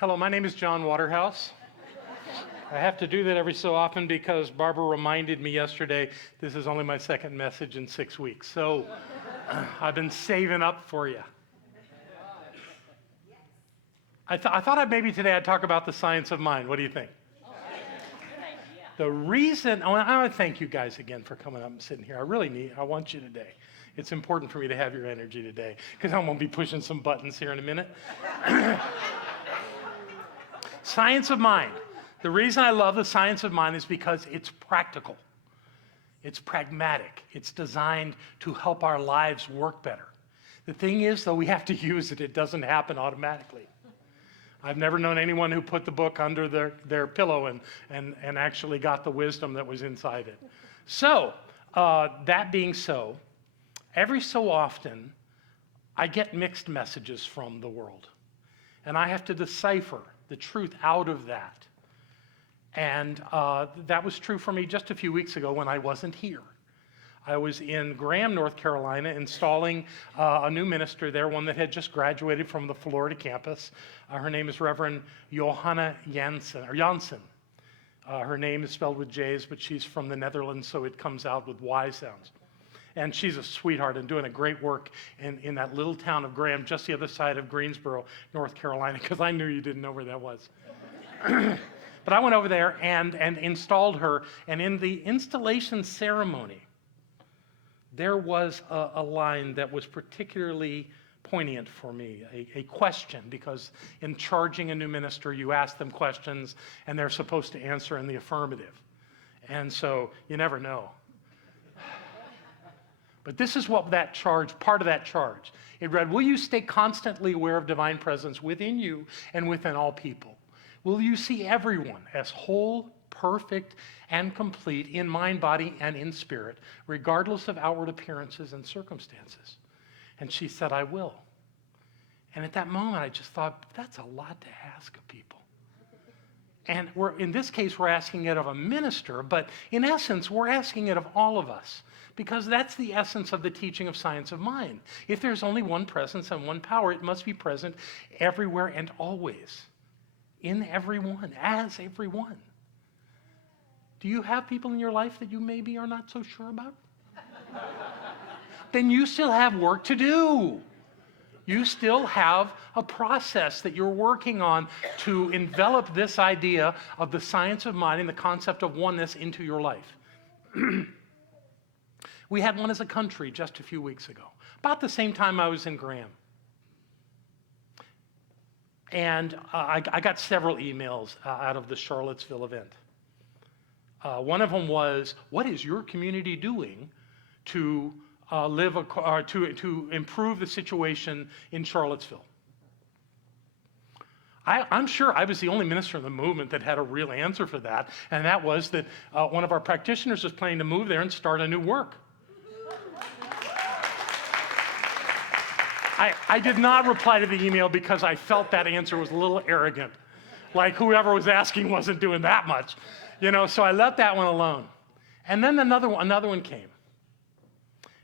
Hello, my name is John Waterhouse. I have to do that every so often because Barbara reminded me yesterday this is only my second message in 6 weeks. So I've been saving up for you. I thought maybe today I'd talk about the science of mind. What do you think? The reason, I want to thank you guys again for coming up and sitting here. I want you today. It's important for me to have your energy today because I'm going to be pushing some buttons here in a minute. Science of mind. The reason I love the science of mind is because it's practical. It's pragmatic. It's designed to help our lives work better. The thing is, though, we have to use it. It doesn't happen automatically. I've never known anyone who put the book under their pillow and actually got the wisdom that was inside it. So, that being so, every so often, I get mixed messages from the world. And I have to decipher the truth out of that. And that was true for me just a few weeks ago when I wasn't here. I was in Graham, North Carolina, installing a new minister there, one that had just graduated from the Florida campus. Her name is Reverend Johanna Jansen. Her name is spelled with J's, but she's from the Netherlands, so it comes out with Y sounds. And she's a sweetheart and doing a great work in that little town of Graham, just the other side of Greensboro, North Carolina, because I knew you didn't know where that was. But I went over there and installed her, and in the installation ceremony, there was a line that was particularly poignant for me, a question, because in charging a new minister, you ask them questions, and they're supposed to answer in the affirmative. And so you never know. But this is what part of that charge. It read, will you stay constantly aware of divine presence within you and within all people? Will you see everyone as whole, perfect, and complete in mind, body, and in spirit, regardless of outward appearances and circumstances? And she said, I will. And at that moment, I just thought, that's a lot to ask of people. And in this case, we're asking it of a minister, but in essence, we're asking it of all of us. Because that's the essence of the teaching of science of mind. If there's only one presence and one power, it must be present everywhere and always. In everyone, as everyone. Do you have people in your life that you maybe are not so sure about? Then you still have work to do. You still have a process that you're working on to envelop this idea of the science of mind and the concept of oneness into your life. We had one as a country just a few weeks ago, about the same time I was in Graham. And I got several emails out of the Charlottesville event. One of them was, what is your community doing to to improve the situation in Charlottesville? I'm sure I was the only minister in the movement that had a real answer for that, and that was that one of our practitioners was planning to move there and start a new work. I did not reply to the email because I felt that answer was a little arrogant. Like whoever was asking wasn't doing that much. So I let that one alone. And then another one came.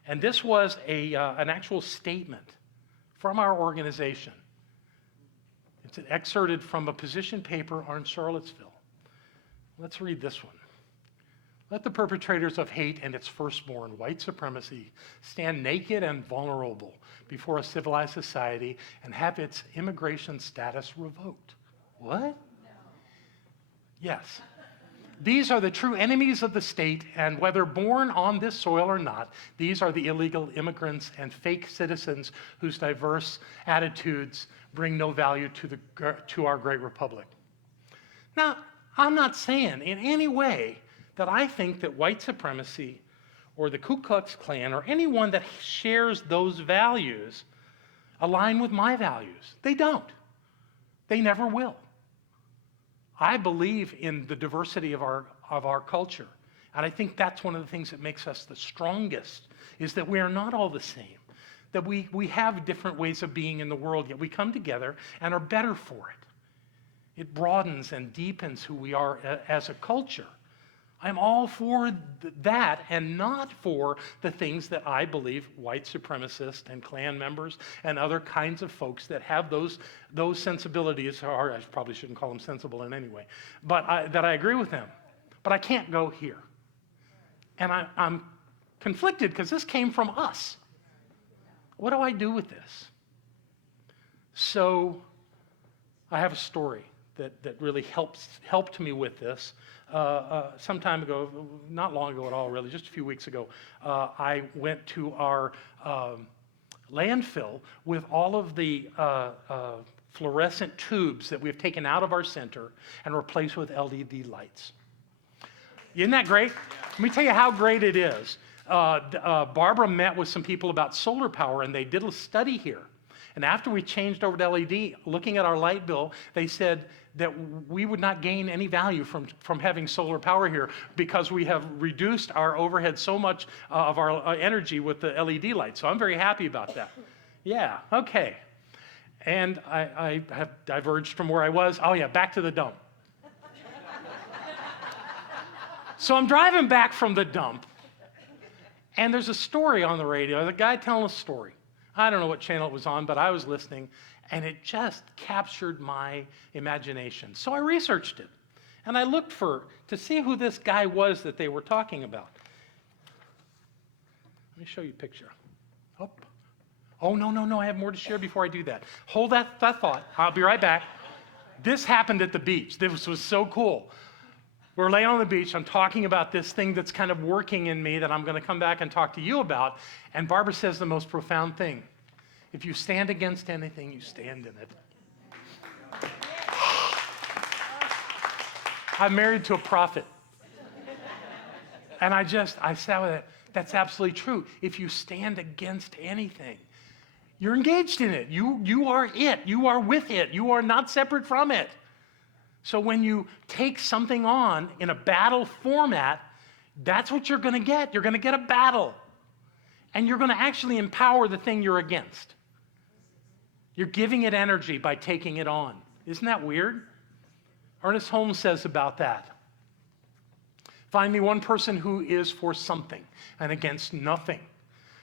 And this was an actual statement from our organization. It's excerpted from a position paper on Charlottesville. Let's read this one. Let the perpetrators of hate and its firstborn, white supremacy, stand naked and vulnerable before a civilized society and have its immigration status revoked. What? No. Yes. These are the true enemies of the state, and whether born on this soil or not, these are the illegal immigrants and fake citizens whose diverse attitudes bring no value to our great republic. Now, I'm not saying in any way that I think that white supremacy or the Ku Klux Klan or anyone that shares those values align with my values. They don't. They never will. I believe in the diversity of our culture. And I think that's one of the things that makes us the strongest, is that we are not all the same. That we have different ways of being in the world, yet we come together and are better for it. It broadens and deepens who we are as a culture. I'm all for that and not for the things that I believe white supremacists and Klan members and other kinds of folks that have those sensibilities, or I probably shouldn't call them sensible in any way, but that I agree with them. But I can't go here. And I'm conflicted because this came from us. What do I do with this? So I have a story that really helped me with this. Some time ago, not long ago at all really, just a few weeks ago, I went to our landfill with all of the fluorescent tubes that we've taken out of our center and replaced with LED lights. Isn't that great? Let me tell you how great it is. Barbara met with some people about solar power, and they did a study here. And after we changed over to LED, looking at our light bill, they said that we would not gain any value from having solar power here because we have reduced our overhead so much of our energy with the LED lights. So I'm very happy about that. Yeah, okay. And I have diverged from where I was. Oh yeah, back to the dump. So I'm driving back from the dump, and there's a story on the radio, the guy telling a story. I don't know what channel it was on, but I was listening, and it just captured my imagination. So I researched it, and I looked to see who this guy was that they were talking about. Let me show you a picture. Oh, no, I have more to share before I do that. Hold that thought. I'll be right back. This happened at the beach. This was so cool. We're laying on the beach. I'm talking about this thing that's kind of working in me that I'm going to come back and talk to you about. And Barbara says the most profound thing. If you stand against anything, you stand in it. I'm married to a prophet. And I sat with it. That's absolutely true. If you stand against anything, you're engaged in it. You are it. You are with it. You are not separate from it. So when you take something on in a battle format, that's what you're going to get. You're going to get a battle. And you're going to actually empower the thing you're against. You're giving it energy by taking it on. Isn't that weird? Ernest Holmes says about that. Find me one person who is for something and against nothing,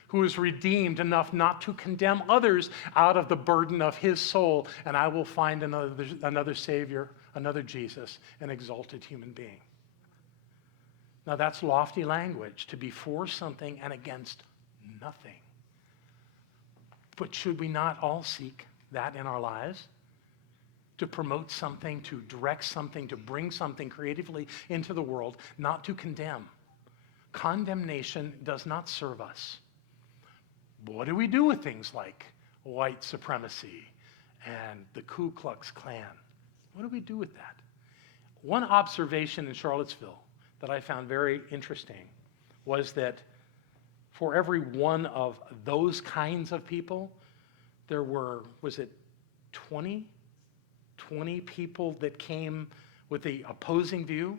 who is redeemed enough not to condemn others out of the burden of his soul, and I will find another Savior, another Jesus, an exalted human being. Now that's lofty language, to be for something and against nothing. But should we not all seek that in our lives? To promote something, to direct something, to bring something creatively into the world, not to condemn. Condemnation does not serve us. What do we do with things like white supremacy and the Ku Klux Klan? What do we do with that? One observation in Charlottesville that I found very interesting was that for every one of those kinds of people, there were, 20 people that came with the opposing view?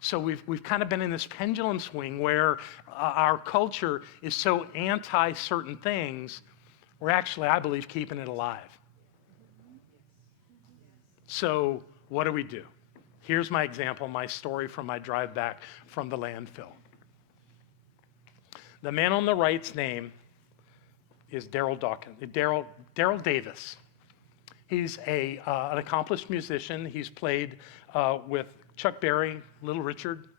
So we've kind of been in this pendulum swing where our culture is so anti certain things, we're actually, I believe, keeping it alive. So what do we do? Here's my example, my story from my drive back from the landfill. The man on the right's name is Daryl Davis. He's an accomplished musician. He's played with Chuck Berry, Little Richard.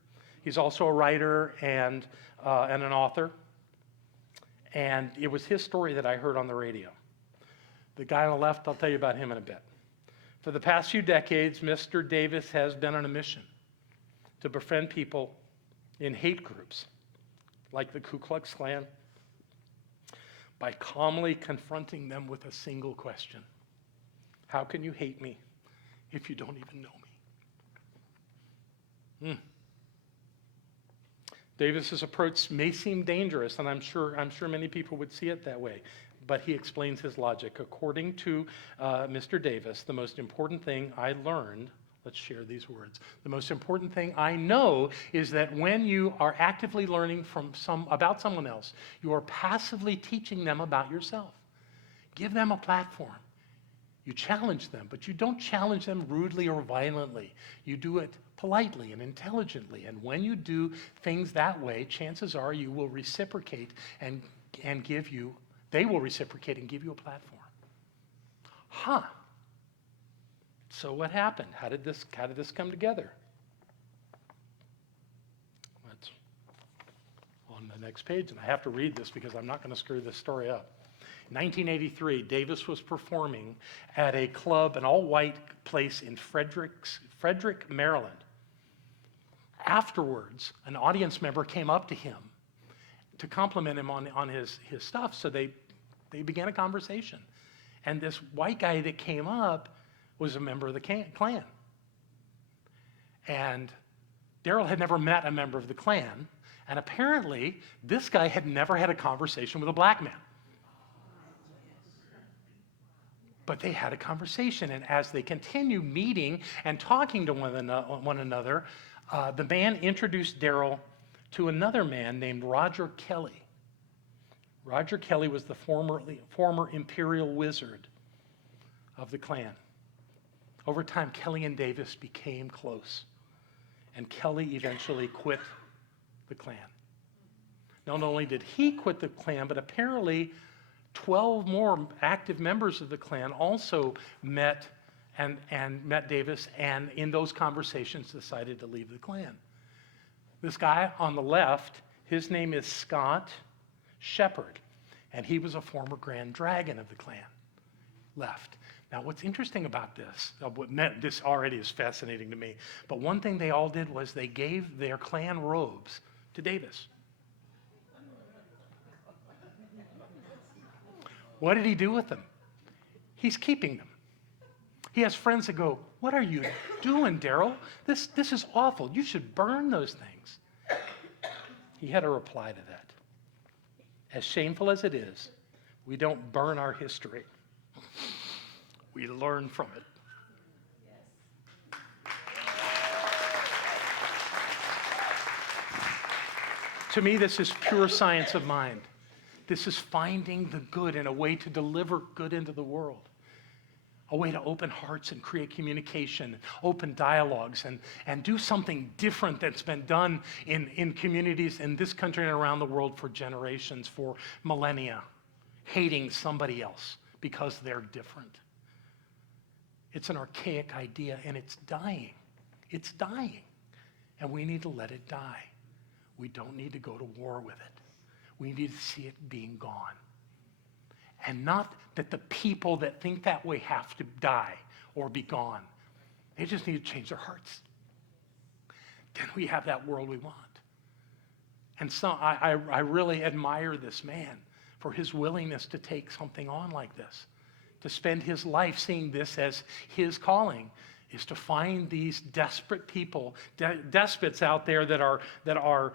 He's also a writer and an author. And it was his story that I heard on the radio. The guy on the left, I'll tell you about him in a bit. For the past few decades, Mr. Davis has been on a mission to befriend people in hate groups like the Ku Klux Klan by calmly confronting them with a single question. How can you hate me if you don't even know me? Davis's approach may seem dangerous, and I'm sure many people would see it that way, but he explains his logic. According to Mr. Davis, the most important thing I learned, let's share these words, the most important thing I know is that when you are actively learning about someone else, you are passively teaching them about yourself. Give them a platform. You challenge them, but you don't challenge them rudely or violently. You do it politely and intelligently. And when you do things that way, chances are you will reciprocate and they will reciprocate and give you a platform. Huh. So what happened? How did this come together? That's on the next page, and I have to read this because I'm not going to screw this story up. 1983, Davis was performing at a club, an all-white place in Frederick, Maryland. Afterwards, an audience member came up to him to compliment him on his stuff, so they began a conversation. And this white guy that came up was a member of the Klan. And Daryl had never met a member of the Klan, and apparently this guy had never had a conversation with a black man. But they had a conversation, and as they continued meeting and talking to one another, the man introduced Daryl to another man named Roger Kelly. Roger Kelly was the former imperial wizard of the Klan. Over time, Kelly and Davis became close, and Kelly eventually quit the Klan. Not only did he quit the Klan, but apparently 12 more active members of the Klan also met Davis, and in those conversations decided to leave the Klan. This guy on the left, his name is Scott Shepard, and he was a former Grand Dragon of the Klan. Left. Now, what's interesting about this, this already is fascinating to me, but one thing they all did was they gave their Klan robes to Davis. What did he do with them? He's keeping them. He has friends that go, "What are you doing, Daryl? This is awful. You should burn those things." He had a reply to that. As shameful as it is, we don't burn our history. We learn from it. To me, this is pure science of mind. This is finding the good and a way to deliver good into the world. A way to open hearts and create communication, open dialogues, and do something different that's been done in communities in this country and around the world for generations, for millennia. Hating somebody else because they're different. It's an archaic idea, and it's dying. It's dying. And we need to let it die. We don't need to go to war with it. We need to see it being gone. And not that the people that think that way have to die or be gone. They just need to change their hearts. Then we have that world we want. And so I really admire this man for his willingness to take something on like this, to spend his life seeing this as his calling, is to find these desperate people, despots out there that are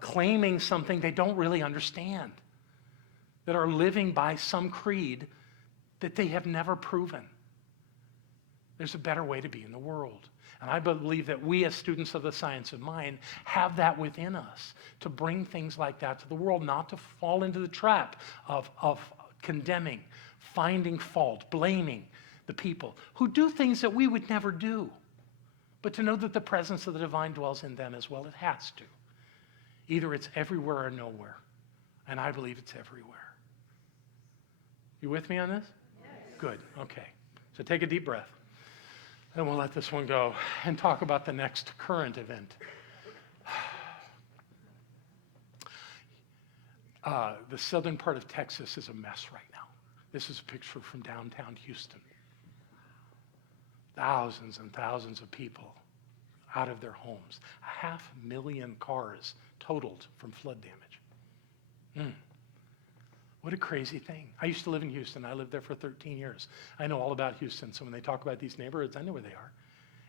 claiming something they don't really understand, that are living by some creed that they have never proven. There's a better way to be in the world. And I believe that we as students of the science of mind have that within us to bring things like that to the world, not to fall into the trap of condemning, finding fault, blaming the people who do things that we would never do, but to know that the presence of the divine dwells in them as well. It has to. Either it's everywhere or nowhere. And I believe it's everywhere. You with me on this? Yes. Good. Okay. So take a deep breath. And we'll let this one go and talk about the next current event. The southern part of Texas is a mess right now. This is a picture from downtown Houston. Thousands and thousands of people out of their homes. 500,000 cars totaled from flood damage. What a crazy thing. I used to live in Houston. I lived there for 13 years. I know all about Houston, so when they talk about these neighborhoods, I know where they are.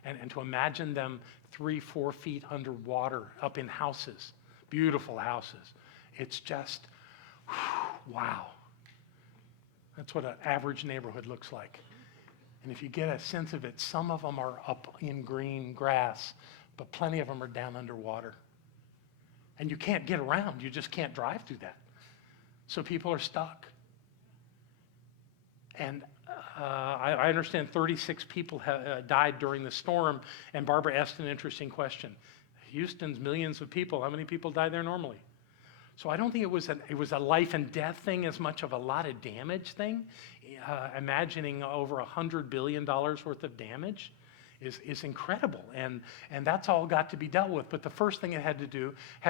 And to imagine them 3-4 feet underwater up in houses, beautiful houses, it's just, wow. That's what an average neighborhood looks like. And if you get a sense of it, some of them are up in green grass, but plenty of them are down underwater. And you can't get around. You just can't drive through that. So people are stuck. And I understand 36 people died during the storm. And Barbara asked an interesting question. Houston's millions of people. How many people die there normally? So I don't think it was a life and death thing as much of a lot of damage thing. Imagining over $100 billion worth of damage is incredible, and that's all got to be dealt with. But the first thing it had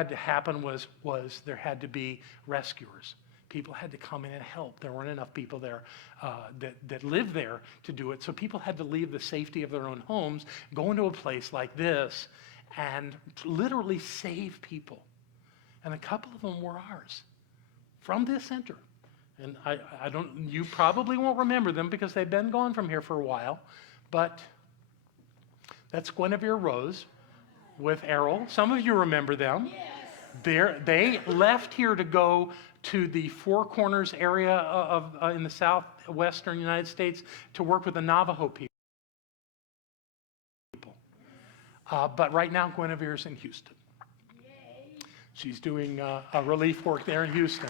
to happen was there had to be rescuers. People had to come in and help. There weren't enough people there that lived there to do it. So people had to leave the safety of their own homes, go into a place like this, and literally save people. And a couple of them were ours from this center. And you probably won't remember them because they've been gone from here for a while, but that's Guinevere Rose with Errol. Some of you remember them. Yes. They left here to go to the Four Corners area in the southwestern United States to work with the Navajo people. But right now, Guinevere's in Houston. Yay. She's doing relief work there in Houston.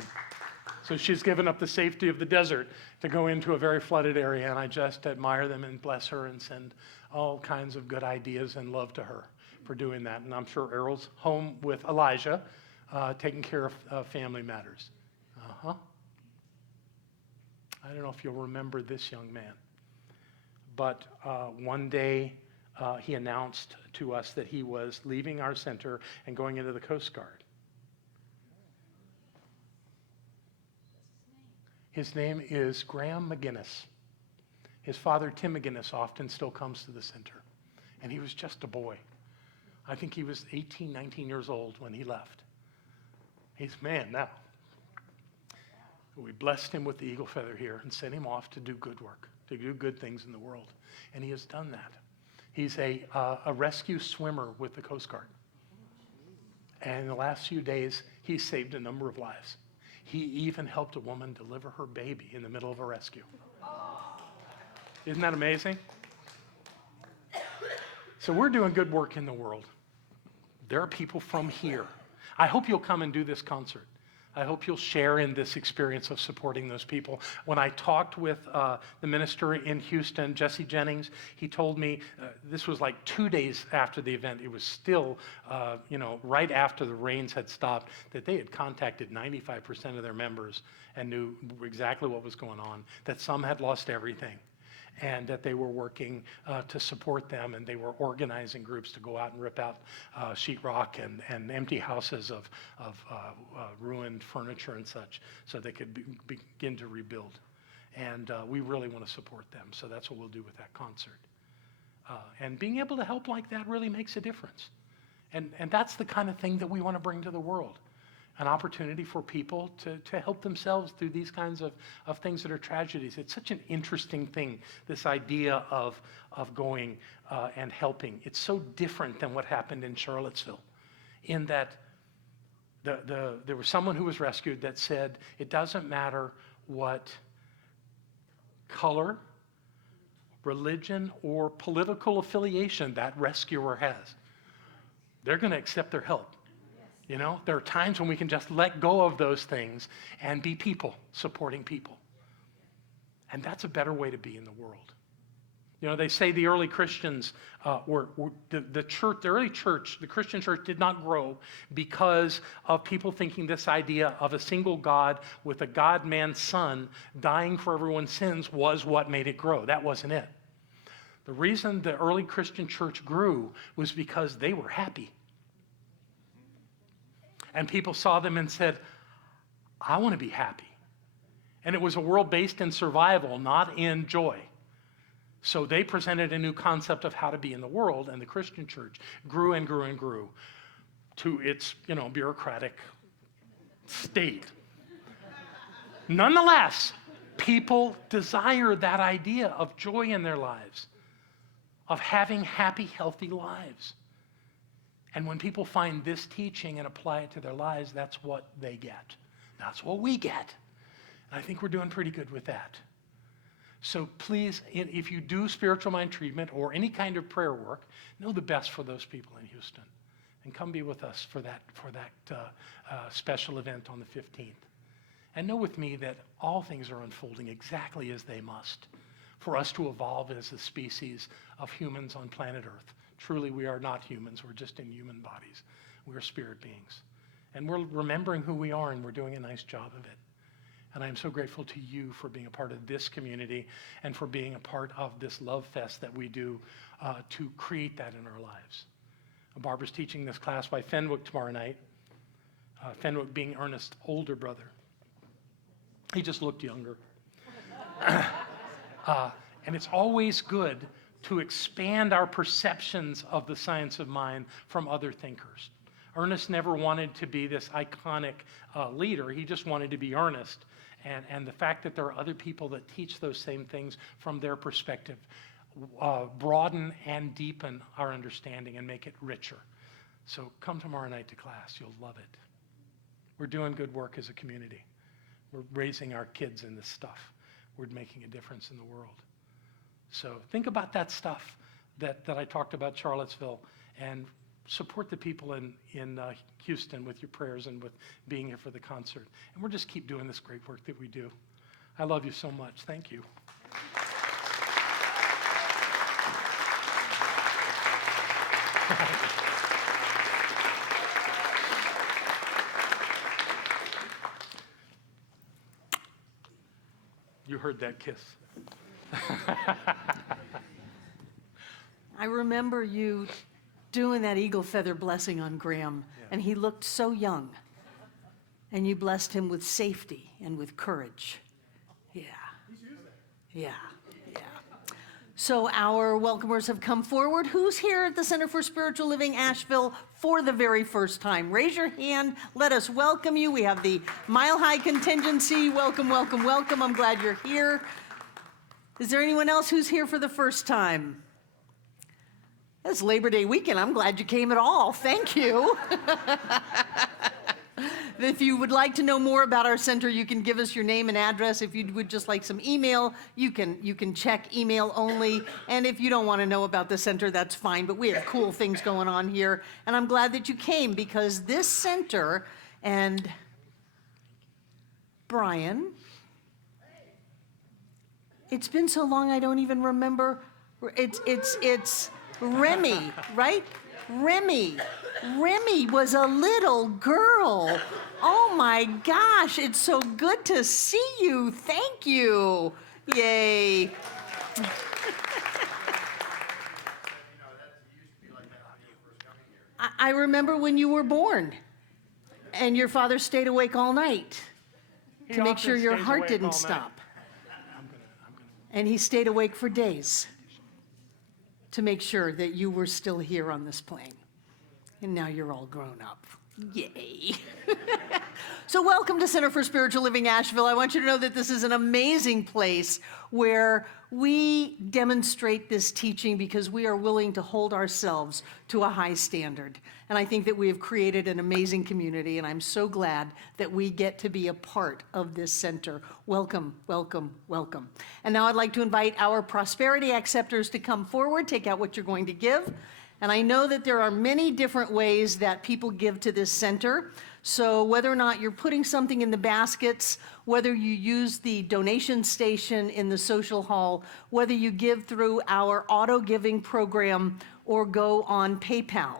So she's given up the safety of the desert to go into a very flooded area, and I just admire them and bless her and send all kinds of good ideas and love to her for doing that. And I'm sure Errol's home with Elijah, taking care of family matters. I don't know if you'll remember this young man, but one day he announced to us that he was leaving our center and going into the Coast Guard. His name is Graham McGinnis. His father, Tim McGinnis, often still comes to the center. And he was just a boy. I think he was 18, 19 years old when he left. He's a man now. We blessed him with the eagle feather here and sent him off to do good work, to do good things in the world. And he has done that. He's a rescue swimmer with the Coast Guard. And in the last few days, he's saved a number of lives. He even helped a woman deliver her baby in the middle of a rescue. Isn't that amazing? So we're doing good work in the world. There are people from here. I hope you'll come and do this concert. I hope you'll share in this experience of supporting those people. When I talked with the minister in Houston, Jesse Jennings, he told me, this was like 2 days after the event, it was still, right after the rains had stopped, that they had contacted 95% of their members and knew exactly what was going on, that some had lost everything, and that they were working to support them, and they were organizing groups to go out and rip out sheetrock and empty houses of ruined furniture and such, so they could begin to rebuild. And we really want to support them, so that's what we'll do with that concert. And being able to help like that really makes a difference. And that's the kind of thing that we want to bring to the world. An opportunity for people to help themselves through these kinds of things that are tragedies. It's such an interesting thing, this idea of going and helping. It's so different than what happened in Charlottesville, in that there was someone who was rescued that said, it doesn't matter what color, religion, or political affiliation that rescuer has. They're going to accept their help. You know, there are times when we can just let go of those things and be people, supporting people. And that's a better way to be in the world. You know, they say the early Christians the early church, the Christian church did not grow because of people thinking this idea of a single God with a God-man son dying for everyone's sins was what made it grow. That wasn't it. The reason the early Christian church grew was because they were happy. And people saw them and said, I want to be happy. And it was a world based in survival, not in joy. So they presented a new concept of how to be in the world, and the Christian church grew and grew and grew to its, bureaucratic state. Nonetheless, people desire that idea of joy in their lives, of having happy, healthy lives. And when people find this teaching and apply it to their lives, that's what they get. That's what we get. And I think we're doing pretty good with that. So please, if you do spiritual mind treatment or any kind of prayer work, know the best for those people in Houston. And come be with us for that special event on the 15th. And know with me that all things are unfolding exactly as they must for us to evolve as a species of humans on planet Earth. Truly, we are not humans. We're just in human bodies. We are spirit beings. And we're remembering who we are, and we're doing a nice job of it. And I am so grateful to you for being a part of this community and for being a part of this love fest that we do to create that in our lives. Barbara's teaching this class by Fenwick tomorrow night. Fenwick being Ernest's older brother. He just looked younger. And it's always good to expand our perceptions of the science of mind from other thinkers. Ernest never wanted to be this iconic leader. He just wanted to be Ernest. And the fact that there are other people that teach those same things from their perspective broaden and deepen our understanding and make it richer. So come tomorrow night to class. You'll love it. We're doing good work as a community. We're raising our kids in this stuff. We're making a difference in the world. So think about that stuff that I talked about, Charlottesville, and support the people in Houston with your prayers and with being here for the concert. And we'll just keep doing this great work that we do. I love you so much. Thank you. You heard that kiss. I remember you doing that eagle feather blessing on Graham, and he looked so young. And you blessed him with safety and with courage. Yeah. Yeah. Yeah. So our welcomers have come forward. Who's here at the Center for Spiritual Living Asheville for the very first time? Raise your hand. Let us welcome you. We have the Mile High contingency. Welcome, welcome, welcome. I'm glad you're here. Is there anyone else who's here for the first time? It's Labor Day weekend. I'm glad you came at all. Thank you. If you would like to know more about our center, you can give us your name and address. If you would just like some email, you can check email only. And if you don't want to know about the center, that's fine. But we have cool things going on here. And I'm glad that you came because this center and Brian, it's been so long I don't even remember. It's Remy, right? Remy was a little girl. Oh my gosh, it's so good to see you. Thank you. Yay. I remember when you were born and your father stayed awake all night to make sure your heart didn't stop. And he stayed awake for days to make sure that you were still here on this plane. And now you're all grown up. Yay. So welcome to Center for Spiritual Living Asheville. I want you to know that this is an amazing place where we demonstrate this teaching because we are willing to hold ourselves to a high standard. And I think that we have created an amazing community, and I'm so glad that we get to be a part of this center. Welcome, welcome, welcome. And now I'd like to invite our prosperity acceptors to come forward, take out what you're going to give. And I know that there are many different ways that people give to this center. So whether or not you're putting something in the baskets, whether you use the donation station in the social hall, whether you give through our auto giving program or go on PayPal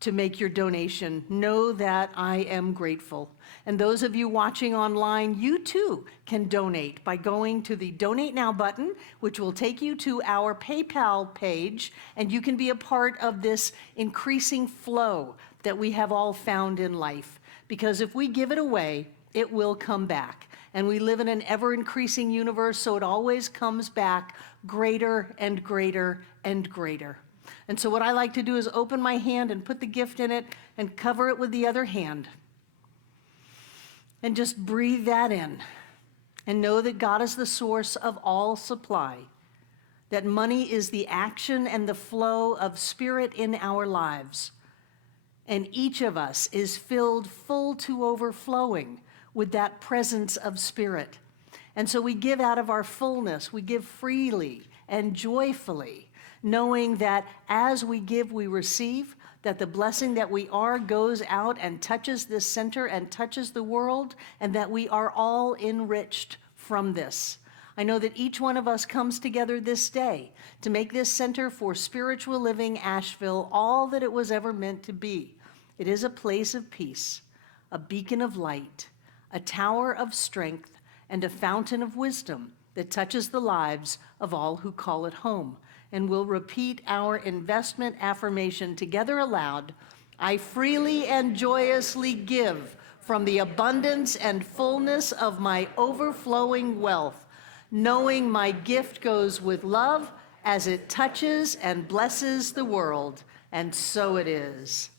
to make your donation, know that I am grateful. And those of you watching online, you too can donate by going to the Donate Now button, which will take you to our PayPal page, and you can be a part of this increasing flow that we have all found in life. Because if we give it away, it will come back. And we live in an ever-increasing universe, so it always comes back greater and greater and greater. And so what I like to do is open my hand and put the gift in it and cover it with the other hand. And just breathe that in. And know that God is the source of all supply. That money is the action and the flow of spirit in our lives. And each of us is filled full to overflowing with that presence of spirit. And so we give out of our fullness. We give freely and joyfully, knowing that as we give, we receive, that the blessing that we are goes out and touches this center and touches the world, and that we are all enriched from this. I know that each one of us comes together this day to make this Center for Spiritual Living Asheville all that it was ever meant to be. It is a place of peace, a beacon of light, a tower of strength, and a fountain of wisdom that touches the lives of all who call it home. And we'll repeat our investment affirmation together aloud. I freely and joyously give from the abundance and fullness of my overflowing wealth, knowing my gift goes with love as it touches and blesses the world. And so it is.